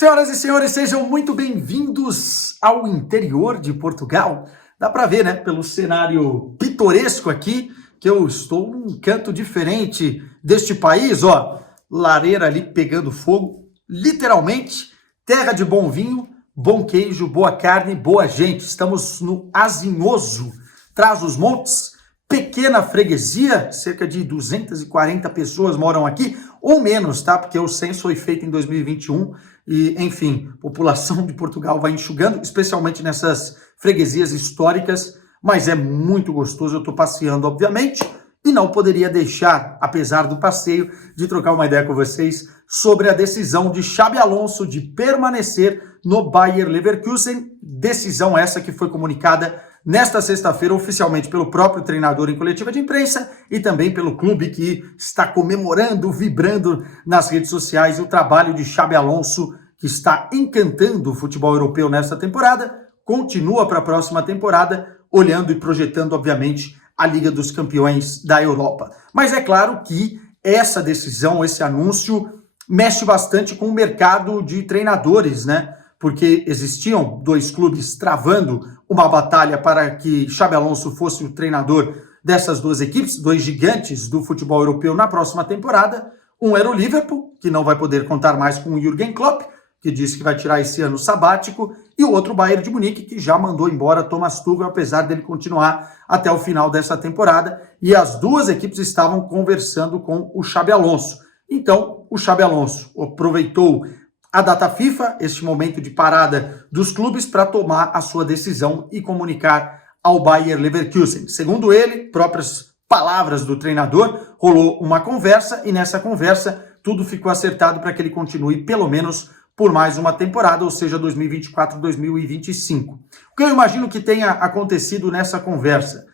Senhoras e senhores, sejam muito bem-vindos ao interior de Portugal. Dá para ver, né, pelo cenário pitoresco aqui, que eu estou num canto diferente deste país, ó. Lareira ali pegando fogo, literalmente, terra de bom vinho, bom queijo, boa carne, boa gente. Estamos no Azinhoso, Trás-os-Montes, pequena freguesia, cerca de 240 pessoas moram aqui, ou menos, tá? Porque o censo foi feito em 2021 e, enfim, a população de Portugal vai enxugando, especialmente nessas freguesias históricas, mas é muito gostoso. Eu estou passeando, obviamente, e não poderia deixar, apesar do passeio, de trocar uma ideia com vocês sobre a decisão de Xabi Alonso de permanecer no Bayer Leverkusen, decisão essa que foi comunicada nesta sexta-feira, oficialmente pelo próprio treinador em coletiva de imprensa e também pelo clube que está comemorando, vibrando nas redes sociais o trabalho de Xabi Alonso, que está encantando o futebol europeu nesta temporada, continua para a próxima temporada, olhando e projetando, obviamente, a Liga dos Campeões da Europa. Mas é claro que essa decisão, esse anúncio, mexe bastante com o mercado de treinadores, né? Porque existiam dois clubes travando uma batalha para que Xabi Alonso fosse o treinador dessas duas equipes, dois gigantes do futebol europeu na próxima temporada. Um era o Liverpool, que não vai poder contar mais com o Jürgen Klopp, que disse que vai tirar esse ano sabático, e o outro, o Bayern de Munique, que já mandou embora Thomas Tuchel, apesar dele continuar até o final dessa temporada, e as duas equipes estavam conversando com o Xabi Alonso. Então, o Xabi Alonso aproveitou a data FIFA, este momento de parada dos clubes, para tomar a sua decisão e comunicar ao Bayer Leverkusen. Segundo ele, próprias palavras do treinador, rolou uma conversa e nessa conversa tudo ficou acertado para que ele continue pelo menos por mais uma temporada, ou seja, 2024-2025. O que eu imagino que tenha acontecido nessa conversa?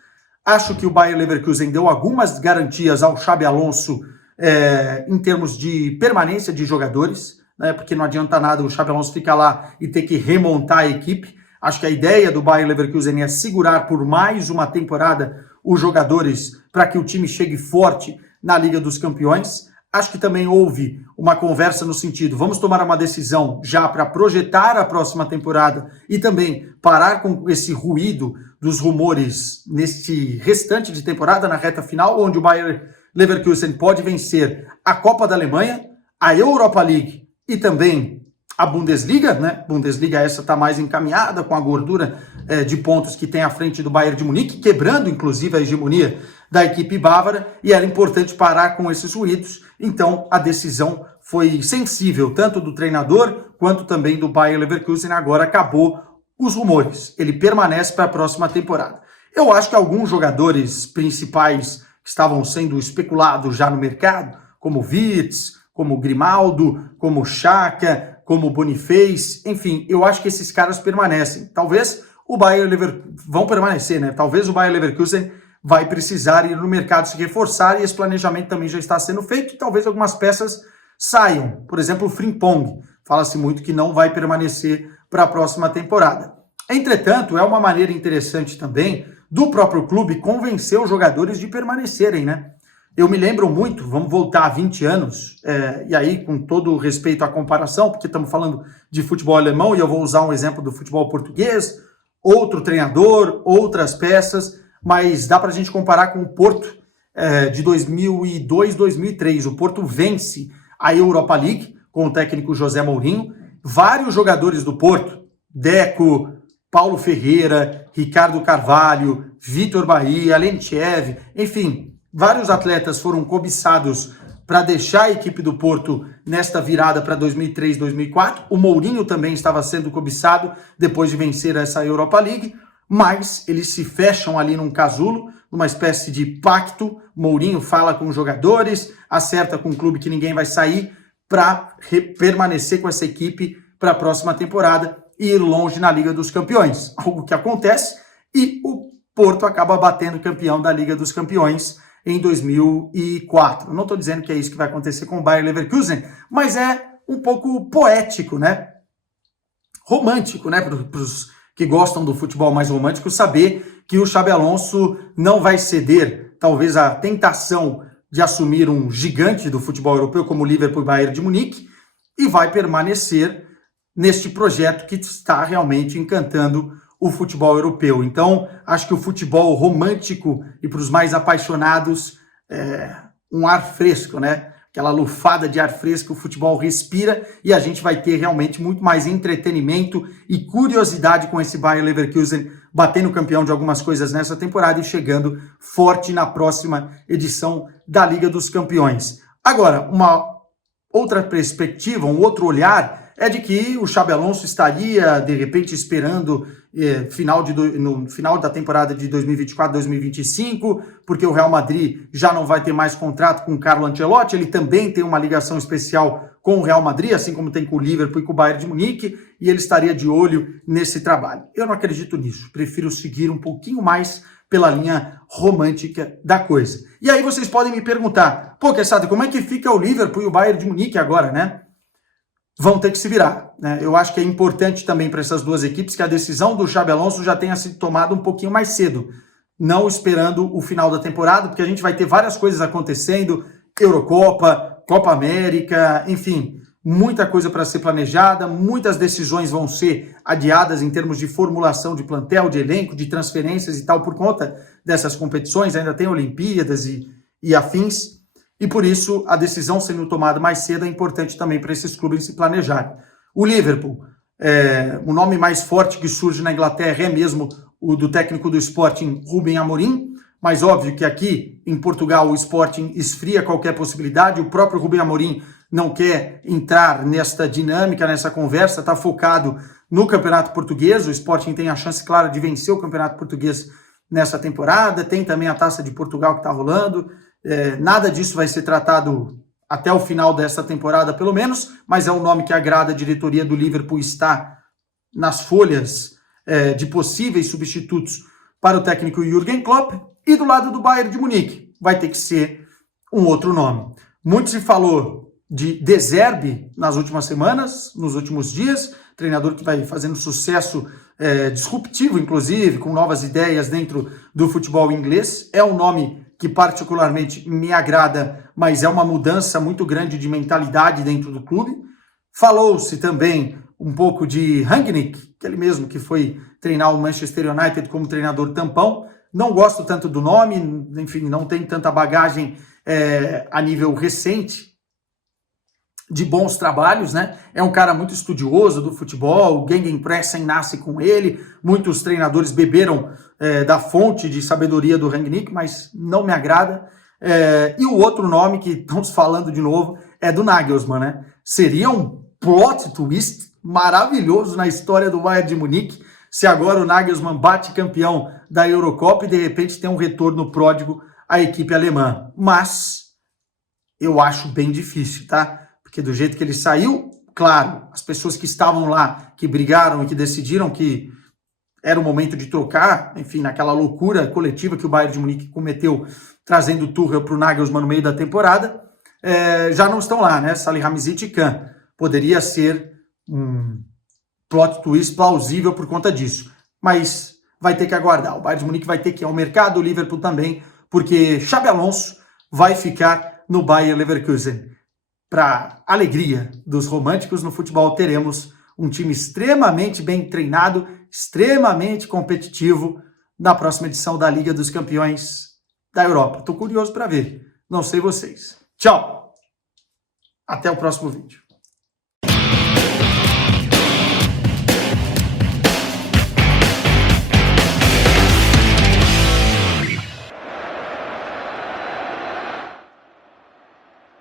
Acho que o Bayer Leverkusen deu algumas garantias ao Xabi Alonso em termos de permanência de jogadores, né, porque não adianta nada o Xabi Alonso ficar lá e ter que remontar a equipe. Acho que a ideia do Bayer Leverkusen é segurar por mais uma temporada os jogadores para que o time chegue forte na Liga dos Campeões. Acho que também houve uma conversa no sentido, vamos tomar uma decisão já para projetar a próxima temporada e também parar com esse ruído dos rumores neste restante de temporada, na reta final, onde o Bayer Leverkusen pode vencer a Copa da Alemanha, a Europa League e também a Bundesliga, né? Bundesliga essa está mais encaminhada com a gordura de pontos que tem à frente do Bayern de Munique, quebrando inclusive a hegemonia da equipe bávara, e era importante parar com esses ruídos. Então a decisão foi sensível, tanto do treinador quanto também do Bayer Leverkusen. Agora acabou os rumores, ele permanece para a próxima temporada. Eu acho que alguns jogadores principais que estavam sendo especulados já no mercado, como Wirtz, como Grimaldo, como Xhaka, como Boniface, enfim, eu acho que esses caras permanecem. Talvez o Bayer Leverkusen vão permanecer, né? Talvez o Bayer Leverkusen vai precisar ir no mercado se reforçar, e esse planejamento também já está sendo feito, e talvez algumas peças saiam. Por exemplo, o Frimpong, fala-se muito que não vai permanecer para a próxima temporada. Entretanto, é uma maneira interessante também do próprio clube convencer os jogadores de permanecerem, né? Eu me lembro muito, vamos voltar a 20 anos, e aí com todo o respeito à comparação, porque estamos falando de futebol alemão, e eu vou usar um exemplo do futebol português, outro treinador, outras peças, mas dá para a gente comparar com o Porto de 2002, 2003. O Porto vence a Europa League com o técnico José Mourinho. Vários jogadores do Porto, Deco, Paulo Ferreira, Ricardo Carvalho, Vitor Bahia, Lentiev, enfim, vários atletas foram cobiçados para deixar a equipe do Porto nesta virada para 2003, 2004. O Mourinho também estava sendo cobiçado depois de vencer essa Europa League, mas eles se fecham ali num casulo, numa espécie de pacto. Mourinho fala com os jogadores, acerta com o clube que ninguém vai sair para permanecer com essa equipe para a próxima temporada e ir longe na Liga dos Campeões. Algo que acontece, e o Porto acaba batendo campeão da Liga dos Campeões em 2004. Não estou dizendo que é isso que vai acontecer com o Bayer Leverkusen, mas é um pouco poético, né? Romântico, né? Para os que gostam do futebol mais romântico, saber que o Xabi Alonso não vai ceder, talvez, à tentação de assumir um gigante do futebol europeu como o Liverpool e Bayern de Munique, e vai permanecer neste projeto que está realmente encantando o futebol europeu. Então, acho que o futebol romântico e para os mais apaixonados, um ar fresco, né? Aquela lufada de ar fresco, o futebol respira e a gente vai ter realmente muito mais entretenimento e curiosidade com esse Bayer Leverkusen batendo campeão de algumas coisas nessa temporada e chegando forte na próxima edição da Liga dos Campeões. Agora, uma outra perspectiva, um outro olhar é de que o Xabi Alonso estaria, de repente, esperando no final da temporada de 2024-2025, porque o Real Madrid já não vai ter mais contrato com o Carlo Ancelotti, ele também tem uma ligação especial com o Real Madrid, assim como tem com o Liverpool e com o Bayern de Munique, e ele estaria de olho nesse trabalho. Eu não acredito nisso, prefiro seguir um pouquinho mais pela linha romântica da coisa. E aí vocês podem me perguntar, pô, Quesada, como é que fica o Liverpool e o Bayern de Munique agora, né? Vão ter que se virar, né? Eu acho que é importante também para essas duas equipes que a decisão do Xabi Alonso já tenha sido tomada um pouquinho mais cedo, não esperando o final da temporada, porque a gente vai ter várias coisas acontecendo, Eurocopa, Copa América, enfim, muita coisa para ser planejada, muitas decisões vão ser adiadas em termos de formulação de plantel, de elenco, de transferências e tal, por conta dessas competições, ainda tem Olimpíadas e afins, e por isso a decisão sendo tomada mais cedo é importante também para esses clubes se planejarem. O Liverpool, o nome mais forte que surge na Inglaterra é mesmo o do técnico do Sporting, Rubem Amorim, mas óbvio que aqui em Portugal o Sporting esfria qualquer possibilidade, o próprio Rubem Amorim não quer entrar nesta dinâmica, nessa conversa, está focado no Campeonato Português, o Sporting tem a chance clara de vencer o Campeonato Português nessa temporada, tem também a Taça de Portugal que está rolando, nada disso vai ser tratado até o final dessa temporada, pelo menos, mas é um nome que agrada a diretoria do Liverpool, está nas folhas de possíveis substitutos para o técnico Jürgen Klopp, e do lado do Bayern de Munique vai ter que ser um outro nome. Muito se falou de De Zerbi nas últimas semanas, nos últimos dias, treinador que vai fazendo sucesso disruptivo, inclusive, com novas ideias dentro do futebol inglês. É um nome que particularmente me agrada, mas é uma mudança muito grande de mentalidade dentro do clube. Falou-se também um pouco de Rangnick, aquele mesmo que foi treinar o Manchester United como treinador tampão. Não gosto tanto do nome, enfim, não tem tanta bagagem a nível recente de bons trabalhos, né? É um cara muito estudioso do futebol, o Gegenpressing nasce com ele, muitos treinadores beberam da fonte de sabedoria do Rangnick, mas não me agrada. E o outro nome que estamos falando de novo é do Nagelsmann, né? Seria um plot twist maravilhoso na história do Bayern de Munique, se agora o Nagelsmann bate campeão da Eurocopa e de repente tem um retorno pródigo à equipe alemã. Mas eu acho bem difícil, tá? Porque do jeito que ele saiu, claro, as pessoas que estavam lá, que brigaram e que decidiram que era o momento de trocar, enfim, naquela loucura coletiva que o Bayern de Munique cometeu, trazendo o Tuchel para o Nagelsmann no meio da temporada, já não estão lá, né? Salihamidzic e Kahn. Poderia ser um plot twist plausível por conta disso, mas vai ter que aguardar. O Bayern de Munique vai ter que ir ao mercado, o Liverpool também, porque Xabi Alonso vai ficar no Bayer Leverkusen. Para alegria dos românticos no futebol, teremos um time extremamente bem treinado, extremamente competitivo na próxima edição da Liga dos Campeões da Europa. Estou curioso para ver, não sei vocês. Tchau! Até o próximo vídeo.